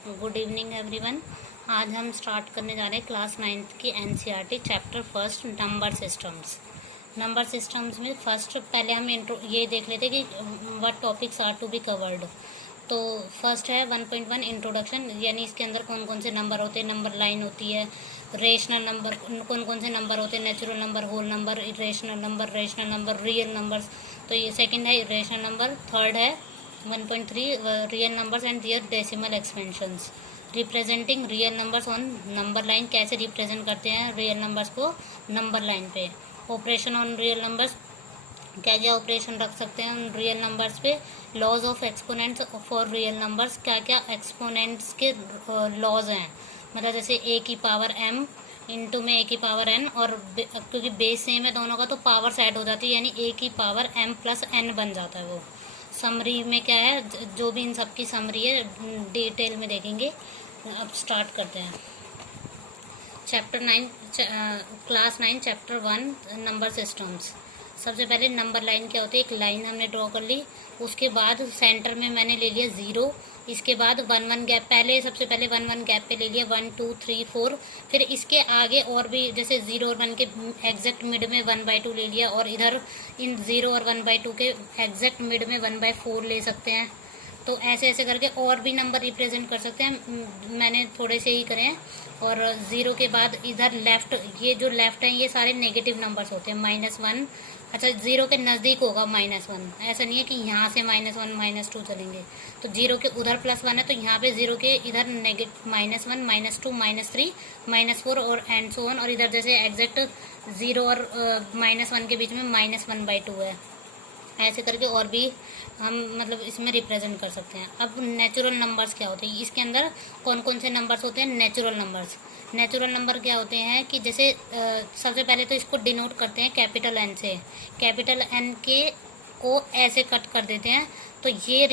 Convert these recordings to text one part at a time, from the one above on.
Good evening everyone. आज हम start करने जा रहे हैं क्लास 9th की NCERT chapter first number systems. Number systems में फर्स्ट पहले हम ये देख लेते कि what topics are to be covered. तो फर्स्ट है 1.1 इंट्रोडक्शन, यानी इसके अंदर कौन कौन से नंबर होते हैं, नंबर लाइन होती है, रेशनल नंबर कौन कौन से नंबर होते हैं, natural number, whole number, irrational number, real numbers. तो ये सेकंड है इरेशनल नंबर। थर्ड है 1.3 real numbers and their decimal expansions, representing real numbers on number line. कैसे रिप्रेजेंट करते हैं रियल नंबर्स को नंबर लाइन पे। ऑपरेशन ऑन रियल नंबर्स, क्या क्या ऑपरेशन रख सकते हैं उन रियल नंबर्स पे। Laws of exponents for real numbers, क्या क्या एक्सपोनेंट्स के लॉज हैं, मतलब जैसे ए की पावर m इंटू में ए की पावर n, और क्योंकि बेस सेम है दोनों का तो पावर ऐड हो जाती है, यानी ए की पावर m प्लस n बन जाता है वो। समरी में क्या है, जो भी इन सब की समरी है डिटेल में देखेंगे। अब स्टार्ट करते हैं chapter 9 class 9 chapter 1 number systems. सबसे पहले नंबर लाइन क्या होती है, एक लाइन हमने ड्रॉ कर ली, उसके बाद सेंटर में मैंने ले लिया 0, इसके बाद 1-1 गैप, पहले सबसे पहले 1-1 गैप पे ले लिया 1 2 3 4, फिर इसके आगे और भी जैसे 0 और 1 के एग्जैक्ट मिड में 1/2 ले लिया, और इधर इन 0 और 1/2 के एग्जैक्ट मिड में 1/4 ले सकते हैं। तो ऐसे ऐसे करके और भी नंबर रिप्रेजेंट कर सकते हैं, मैंने थोड़े से ही करे हैं। और 0 के बाद इधर लेफ्ट, ये जो लेफ्ट है ये सारे नेगेटिव नंबर्स होते हैं, -1। अच्छा, 0 के नज़दीक होगा -1, ऐसा नहीं है कि यहाँ से -1 -2 चलेंगे। तो 0 के उधर +1 है तो यहाँ पे 0 के इधर -1 -2 -3 -4 और एंड सो ऑन, और इधर जैसे एग्जैक्ट 0 और -1 के बीच में -1/2 है। ऐसे करके और भी हम मतलब इसमें रिप्रेजेंट कर सकते हैं। अब नेचुरल नंबर्स क्या होते हैं, इसके अंदर कौन कौन से नंबर्स होते हैं। नेचुरल नंबर्स, नेचुरल नंबर क्या होते हैं कि जैसे सबसे पहले तो इसको डिनोट करते हैं कैपिटल एन से। कैपिटल एन के को ऐसे कट कर देते हैं, तो ये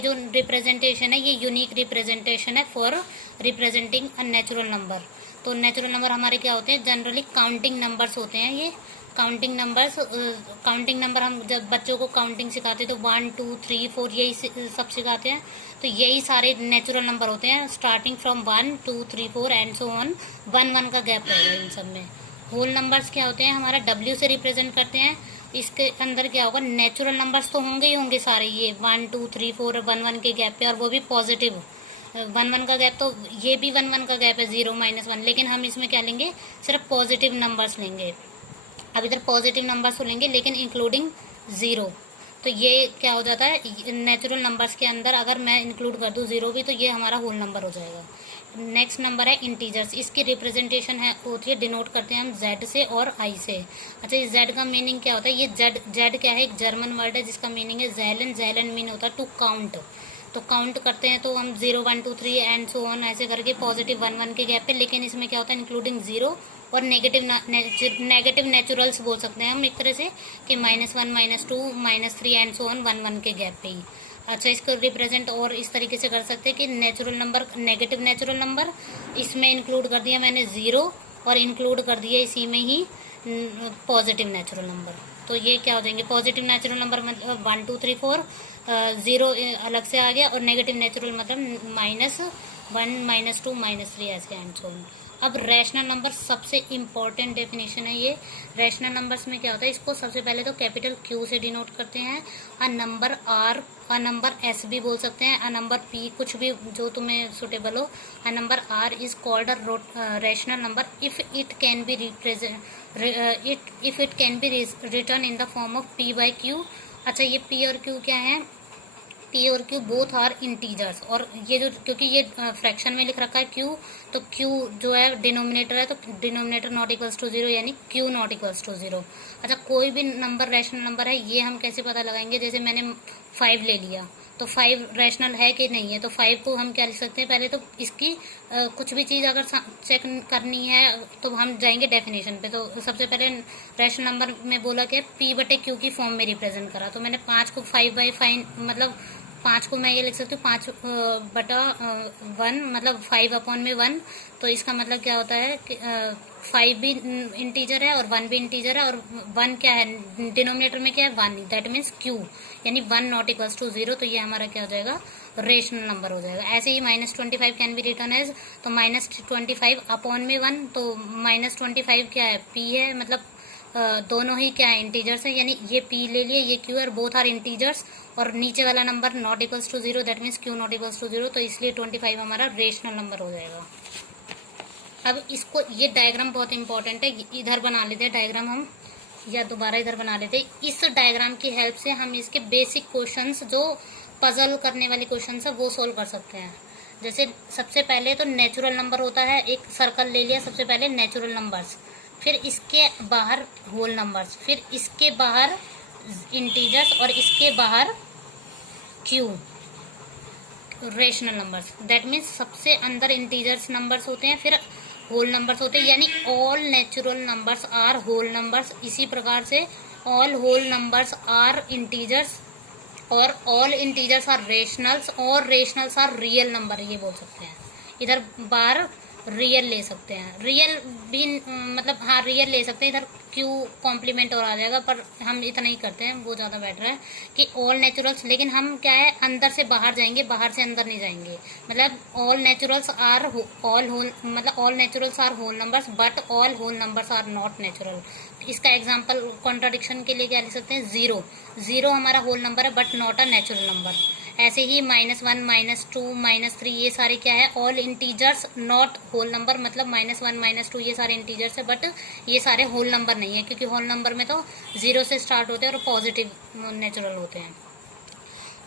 जो रिप्रेजेंटेशन है ये यूनिक रिप्रेजेंटेशन है for representing a natural number. तो नेचुरल नंबर हमारे क्या होते हैं, जनरली काउंटिंग नंबर्स होते हैं। ये काउंटिंग नंबर हम जब बच्चों को काउंटिंग सिखाते हैं तो 1 2 3 4 यही सब सिखाते हैं। तो यही सारे नेचुरल नंबर होते हैं, starting from 1 2 3 4 and so on. 1-1 का गैप रहेगा इन सब में। होल नंबर्स क्या होते हैं, हमारा W से रिप्रेजेंट करते हैं। इसके अंदर क्या होगा, नेचुरल नंबर्स तो होंगे ही होंगे सारे, ये 1 2 3 4 1-1 के गैप पे, और वो भी पॉजिटिव। 1-1 का गैप, तो ये भी 1-1 का गैप है, 0 -1, लेकिन हम इसमें क्या लेंगे, सिर्फ पॉजिटिव नंबर्स लेंगे। अब इधर पॉजिटिव नंबर्स तो लेंगे लेकिन इंक्लूडिंग 0। तो ये क्या हो जाता है, नेचुरल नंबर्स के अंदर अगर मैं इंक्लूड कर दूं 0 भी, तो ये हमारा होल नंबर हो जाएगा। नेक्स्ट नंबर है इंटीजर्स, इसकी रिप्रेजेंटेशन है होती है, डिनोट करते हैं हम Z से और I से। अच्छा, इस Z का मीनिंग क्या होता है, ये Z क्या है, एक जर्मन वर्ड है जिसका मीनिंग है ज़ैलन। ज़ैलन मीन होता है टू काउंट। तो काउंट करते हैं तो हम 0 1 2 3 एंड सो ऑन ऐसे करके पॉजिटिव 1-1 के गैप पे, लेकिन इसमें क्या होता है इंक्लूडिंग 0 और नेगेटिव नेचुरल्स बोल सकते हैं हम एक तरह से कि -1 -2 -3 एंड सो ऑन 1-1 के गैप पे ही। अच्छा, इसको रिप्रेजेंट और इस तरीके से कर सकते हैं कि natural number, negative natural number, इसमें इंक्लूड कर दिया मैंने 0 और इंक्लूड कर दिया इसी में ही पॉजिटिव नेचुरल नंबर। तो ये क्या हो जाएंगे, पॉजिटिव नेचुरल नंबर मतलब 1 2 3 4, 0 अलग से आ गया, और नेगेटिव नेचुरल मतलब -1 -2 -3 ऐसे एंड सो ऑन। अब रैशनल नंबर सबसे इम्पॉर्टेंट डेफिनेशन है ये। रैशनल नंबर्स में क्या होता है, इसको सबसे पहले तो कैपिटल Q से डिनोट करते हैं। A number R, a number S भी बोल सकते हैं, अ नंबर P, कुछ भी जो तुम्हें सुटेबल हो। A number R is called a rational number if it can be return in the form of P/Q। अच्छा, ये P और Q क्या है, P और Q बोथ आर इंटीजर्स, और ये जो क्योंकि ये फ्रैक्शन में लिख रखा है Q, तो Q जो है डिनोमिनेटर है, तो डिनोमिनेटर नॉट इक्वल्स टू 0, यानी Q नॉट इक्वल्स टू 0। अच्छा, कोई भी नंबर रैशनल नंबर है, ये हम कैसे पता लगाएंगे, जैसे मैंने 5 ले लिया तो 5 रैशनल है कि नहीं है, तो 5 को हम क्या लिख सकते हैं, पहले तो इसकी कुछ भी चीज़ अगर चेक करनी है तो हम जाएंगे डेफिनेशन पे। तो सबसे पहले रैशनल नंबर में बोला कि P/Q की फॉर्म में रिप्रेजेंट करा, तो मैंने 5 को 5/5 मतलब 5 को मैं ये लिख सकती हूँ 5/1 मतलब 5/1, तो इसका मतलब क्या होता है कि 5 भी इंटीजर है और 1 भी इंटीजर है, और 1 क्या है डिनोमिनेटर में, क्या है 1, दैट मीन्स Q, यानी 1 नॉट इक्वल्स टू 0। तो ये हमारा क्या हो जाएगा, रेशनल नंबर हो जाएगा। ऐसे ही -25 कैन बी रिटर्न एज, तो -25 अपॉन में 1, तो -25 क्या है, p है, मतलब दोनों ही क्या है, इंटीजर्स है, यानी ये p ले लिए, ये q और बोथ आर इंटीजर्स, और नीचे वाला number not equals to 0, that means q not equals to 0, तो इसलिए 25 हमारा रेशनल नंबर हो जाएगा। अब इसको, ये डायग्राम बहुत इंपॉर्टेंट है, इधर बना लेते हैं डायग्राम हम, या दोबारा इधर बना लेते हैं। इस डायग्राम की हेल्प से हम इसके बेसिक क्वेश्चंस, जो पजल करने वाले क्वेश्चंस है, वो सोल्व कर सकते हैं। जैसे सबसे पहले तो नेचुरल नंबर होता है, एक सर्कल ले लिया, सबसे पहले नेचुरल नंबर्स, फिर इसके बाहर होल नंबर्स, फिर इसके बाहर इंटीजर्स, और इसके बाहर Q, rational numbers. That means सबसे अंदर इंटीजर्स नंबर्स होते हैं, फिर होल नंबर्स होते हैं, यानी all natural numbers are whole numbers. इसी प्रकार से all whole numbers are integers, और ऑल इंटीजर्स आर रेशनल्स, और रेशनल्स आर रियल नंबर, ये बोल सकते हैं। इधर बार रियल ले सकते हैं, रियल भी मतलब हाँ रियल ले सकते हैं, इधर क्यू कॉम्प्लीमेंट और आ जाएगा, पर हम इतना ही करते हैं, वो ज़्यादा बेटर है कि ऑल नेचुरल्स। लेकिन हम क्या है, अंदर से बाहर जाएंगे, बाहर से अंदर नहीं जाएंगे। मतलब all naturals are all whole, मतलब all naturals are whole numbers, but all whole numbers are not natural. इसका एग्जाम्पल कॉन्ट्राडिक्शन के लिए क्या लिख सकते हैं, 0, 0 हमारा होल नंबर है, but not a natural number. ऐसे ही -1, -2, -3, ये सारे क्या है, all integers not whole number, मतलब -1, -2 ये सारे इंटीजर्स है, बट ये सारे होल नंबर नहीं है, क्योंकि होल नंबर में तो 0 से स्टार्ट होते हैं और पॉजिटिव नेचुरल होते हैं।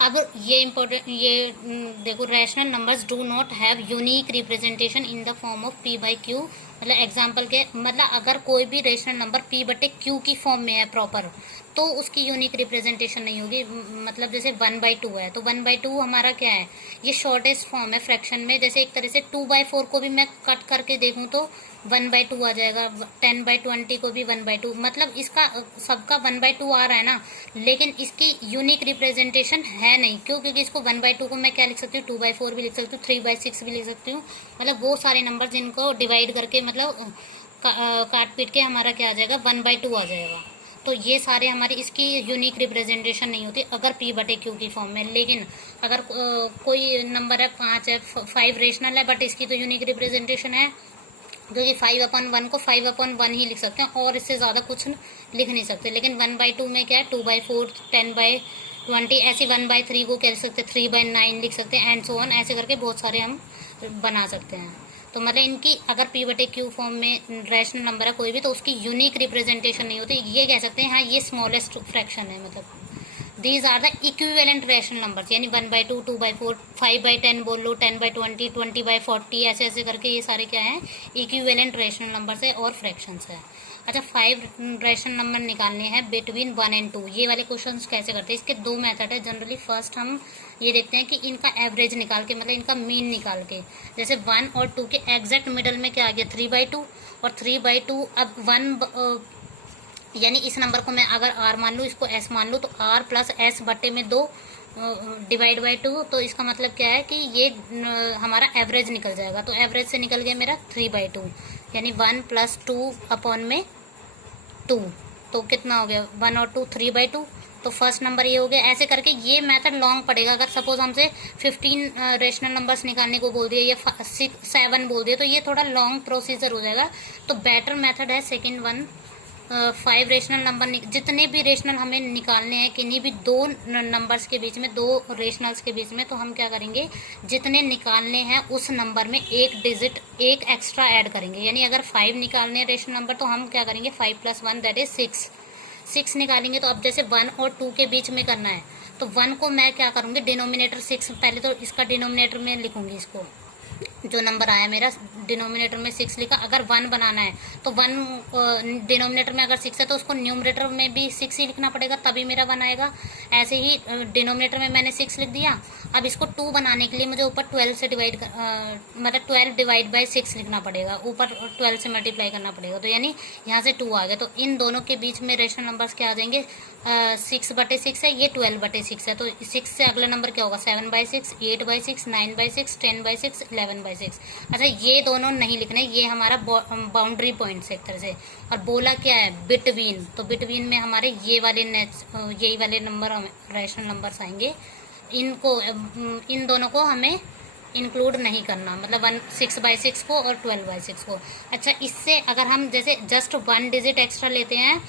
अब ये इम्पोर्टेंट, ये देखो, rational numbers do not have unique representation in the form of p by Q. मतलब एग्जाम्पल के, मतलब अगर कोई भी रेशनल नंबर p बटे q की फॉर्म में है प्रॉपर, तो उसकी यूनिक रिप्रेजेंटेशन नहीं होगी। मतलब जैसे 1/2 है, तो 1/2 हमारा क्या है, ये शॉर्टेस्ट फॉर्म है फ्रैक्शन में। जैसे एक तरह से 2/4 को भी मैं कट करके देखूं तो 1/2 आ जाएगा, 10/20 को भी 1/2, मतलब इसका सबका 1/2 आ रहा है ना, लेकिन इसकी यूनिक रिप्रेजेंटेशन है नहीं। क्यों? क्योंकि इसको 1/2 को मैं क्या लिख सकती हूँ, 2/4 भी लिख सकती हूँ, 3/6 भी लिख सकती हूँ। मतलब वो सारे नंबर जिनको डिवाइड करके, मतलब काट पीट के हमारा क्या आ जाएगा, 1/2 आ जाएगा। तो ये सारे हमारी इसकी यूनिक रिप्रेजेंटेशन नहीं होती अगर p बटे q की फॉर्म में। लेकिन अगर कोई नंबर है 5 है, 5 रेशनल है, बट इसकी तो यूनिक रिप्रेजेंटेशन है, क्योंकि 5/1 को 5/1 ही लिख सकते हैं, और इससे ज़्यादा कुछ लिख नहीं सकते। लेकिन 1/2 में क्या है, 2/4, 10/20, ऐसे 1/3 को कह सकते हैं, 3/9 लिख सकते हैं, एंड सो ऑन, ऐसे करके बहुत सारे हम बना सकते हैं। तो मतलब इनकी अगर p बटे q फॉर्म में रैशनल नंबर है कोई भी, तो उसकी यूनिक रिप्रेजेंटेशन नहीं होती। ये कह सकते हैं हाँ ये स्मॉलेस्ट फ्रैक्शन है, मतलब these are the equivalent rational numbers, यानी 1/2, 2/4, 5/10 बोल लो, 10/20, 20/40, ऐसे ऐसे करके ये सारे क्या है, इक्विवेलेंट रैशनल नंबर्स है और फ्रैक्शंस है। अच्छा, 5 रैशनल नंबर निकालने हैं बिटवीन 1 and 2। ये वाले क्वेश्चंस कैसे करते हैं, इसके 2 मेथड है जनरली। फर्स्ट हम ये देखते हैं कि इनका एवरेज निकाल के, मतलब इनका मीन निकाल के। जैसे 1 और 2 के एग्जैक्ट मिडल में क्या आ गया, 3/2 और 3/2। अब 1 यानी इस नंबर को मैं अगर r मान लूँ, इसको s मान लूँ, तो r प्लस s बटे में 2 डिवाइड बाई 2, तो इसका मतलब क्या है कि ये हमारा एवरेज निकल जाएगा। तो एवरेज से निकल गया मेरा 3/2, यानी 1 + 2 अपॉन में 2, तो कितना हो गया, 1 और 2 3/2। तो फर्स्ट नंबर ये हो गया। ऐसे करके ये मेथड लॉन्ग पड़ेगा। अगर सपोज हमसे 15 रेशनल नंबर्स निकालने को बोल दिया या 7 बोल दिया, तो ये थोड़ा लॉन्ग प्रोसीजर हो जाएगा। तो बेटर मेथड है सेकेंड वन, 5 रेशनल नंबर, जितने भी रेशनल हमें निकालने हैं किन्हीं भी 2 नंबर्स के बीच में, 2 रेशनल्स के बीच में, तो हम क्या करेंगे, जितने निकालने हैं उस नंबर में एक डिजिट एक एक्स्ट्रा ऐड करेंगे। यानी अगर 5 निकालने हैं रेशनल नंबर, तो हम क्या करेंगे, 5 + 1 दैट इज 6 निकालेंगे। तो अब जैसे 1 और 2 के बीच में करना है, तो 1 को मैं क्या करूँगी, डिनोमिनेटर 6, पहले तो इसका डिनोमिनेटर में लिखूंगी, इसको जो नंबर आया मेरा डिनोमिनेटर में 6 लिखा। अगर 1 बनाना है तो 1 डिनोमिनेटर में अगर 6 है तो उसको न्यूमरेटर में भी 6 ही लिखना पड़ेगा, तभी मेरा 1 आएगा। ऐसे ही डिनोमिनेटर में मैंने 6 लिख दिया। अब इसको 2 बनाने के लिए मुझे ऊपर 12 से मतलब 12 डिवाइड बाई 6 लिखना पड़ेगा, ऊपर 12 से मल्टीप्लाई करना पड़ेगा। तो यानी यहाँ से 2 आ गया। तो इन दोनों के बीच में रेशनल नंबर्स क्या आ जाएंगे, 6/6 है, ये 12/6 है। तो 6 से अगला नंबर क्या होगा, 7/6, 8/6, 9/6, 10/6, 11/6। अच्छा, ये दोनों नहीं लिखने, ये हमारा बाउंड्री पॉइंट्स एक तरह से। और बोला क्या है, बिटवीन, तो बिटवीन में हमारे यही वाले नंबर रेशनल नंबर्स आएंगे। इनको इन दोनों को हमें इंक्लूड नहीं करना, मतलब 6/6 को और 12/6 को। अच्छा, इससे अगर हम जैसे जस्ट 1 डिजिट एक्स्ट्रा लेते हैं,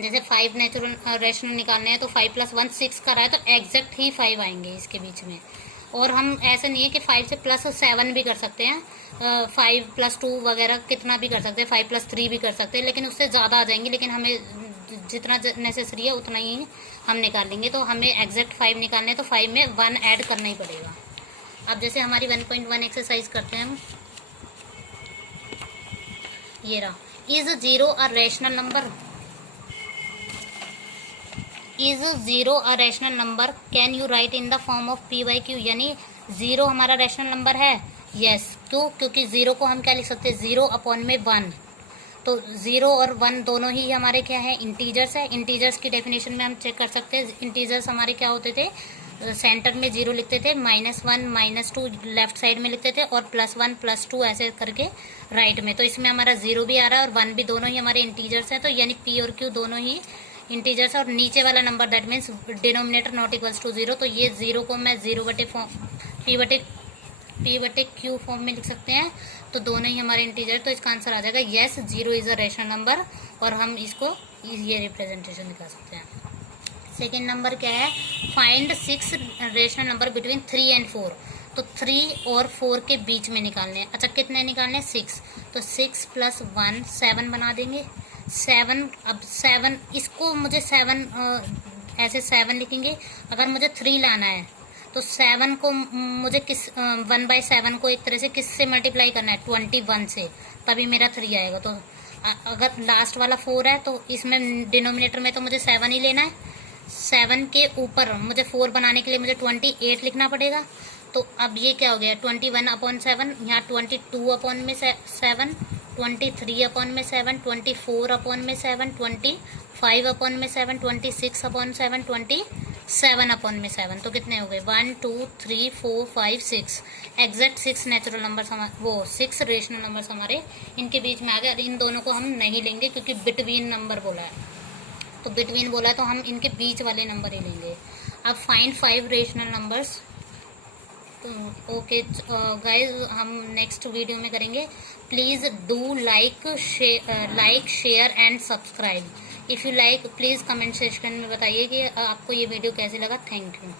जैसे 5 नेचुरल रेशनल निकालने हैं तो 5 + 1 6 का रहा है तो एग्जैक्ट ही 5 आएंगे इसके बीच में। और हम ऐसा नहीं है कि 5 से +7 भी कर सकते हैं, 5 + 2 वगैरह कितना भी कर सकते हैं, 5 + 3 भी कर सकते हैं, लेकिन उससे ज़्यादा आ जाएंगे। लेकिन हमें जितना नेसेसरी है उतना ही हम निकाल लेंगे। तो हमें एग्जैक्ट 5 निकालने हैं तो 5 में 1 ऐड करना ही पड़ेगा। अब जैसे हमारी 1.1 एक्सरसाइज करते हैं हम, ये रहा, is 0 a rational number? Is 0 a rational number? Can you right in the form of p/q? यानी 0 हमारा रैशनल नंबर है। यस, क्यों? क्योंकि 0 को हम क्या लिख सकते हैं, 0/1। तो 0 और 1 दोनों ही हमारे क्या है, इंटीजर्स है। इंटीजर्स की डेफिनेशन में हम चेक कर सकते हैं, इंटीजर्स हमारे क्या होते थे, सेंटर में 0 लिखते थे, -1 -2 लेफ्ट साइड में लिखते थे, और +1 +2 ऐसे करके राइट में। तो इसमें हमारा 0 भी आ रहा है और 1 भी, दोनों ही हमारे इंटीजर्स हैं। तो यानी p और q दोनों ही इंटीजर्स है। और नीचे वाला number that means denominator not equals to 0, तो ये 0 को मैं 0/p/q फॉर्म में लिख सकते हैं। तो दोनों ही हमारे इंटीजर, तो इसका आंसर आ जाएगा yes, 0 is a rational number. और हम इसको ये रिप्रेजेंटेशन दिखा सकते हैं। सेकेंड नंबर क्या है, find 6 rational number between 3 and 4। तो 3 और 4 के बीच में निकालने हैं। अच्छा, कितने निकालने हैं, 6। तो 6 + 1 7 बना देंगे। 7, अब 7 इसको मुझे 7 ऐसे 7 लिखेंगे। अगर मुझे 3 लाना है तो 7 को मुझे 1/7 को एक तरह से किससे मल्टीप्लाई करना है, 21 से, तभी मेरा 3 आएगा। तो अगर लास्ट वाला 4 है तो इसमें डिनोमिनेटर में तो मुझे 7 ही लेना है। 7 के ऊपर मुझे 4 बनाने के लिए मुझे 28 लिखना पड़ेगा। तो अब ये क्या हो गया, 21/7, यहाँ 22/7, 23/7, 24/7, 25/7, 26/7, 27/7। तो कितने हो गए, 1 2 3 4 5 6। एग्जैक्ट 6 नेचुरल नंबर्स हमारे, वो 6 रेशनल नंबर्स हमारे इनके बीच में आ गए। और इन दोनों को हम नहीं लेंगे क्योंकि बिटवीन नंबर बोला है, तो बिटवीन बोला है तो हम इनके बीच वाले नंबर ही लेंगे। अब find 5 rational numbers. Okay guys, हम नेक्स्ट वीडियो में करेंगे। Please do like share and subscribe. If you like, please comment section में बताइए कि आपको ये वीडियो कैसे लगा। Thank you.